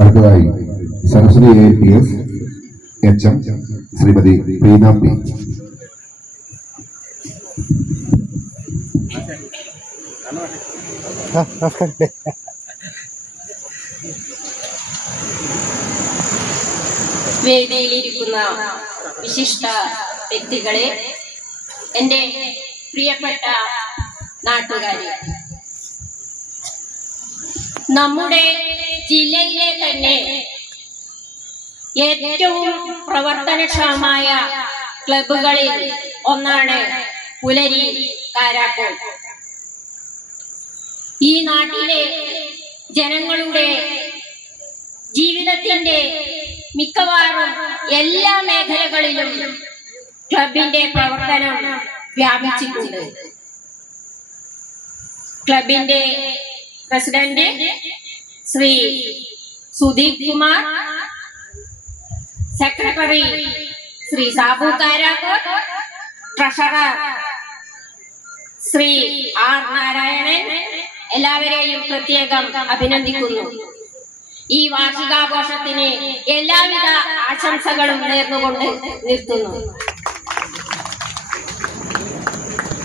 അടുത്തതായി Saraswati APS HM Shrimati Preena P. വേദിയിലിരിക്കുന്ന വിശിഷ്ട വ്യക്തികളെ, എൻ്റെ പ്രിയപ്പെട്ട നാട്ടുകാരെ, നമ്മുടെ ജില്ലയിലെ തന്നെ ഏറ്റവും പ്രവർത്തനക്ഷമമായ ക്ലബുകളിൽ ഒന്നാണ് പുലരി കാരാക്കോൾ. ഈ നാട്ടിലെ ജനങ്ങളുടെ ജീവിതത്തിന്റെ മിക്കവാറും എല്ലാ മേഖലകളിലും ക്ലബിന്റെ പ്രവർത്തനം വ്യാപിച്ചിട്ടുണ്ട്. ക്ലബിന്റെ president Shri Sudeep Kumar, secretary Shri Sabu Karakkol, treasurer Shri R Narayanan, എല്ലാവരെയും പ്രത്യേകം അഭിനന്ദിക്കുന്നു. ഈ വാർഷികാഘോഷത്തിന് എല്ലാവിധ ആശംസകളും നേർന്നുകൊണ്ട് നിർത്തുന്നു.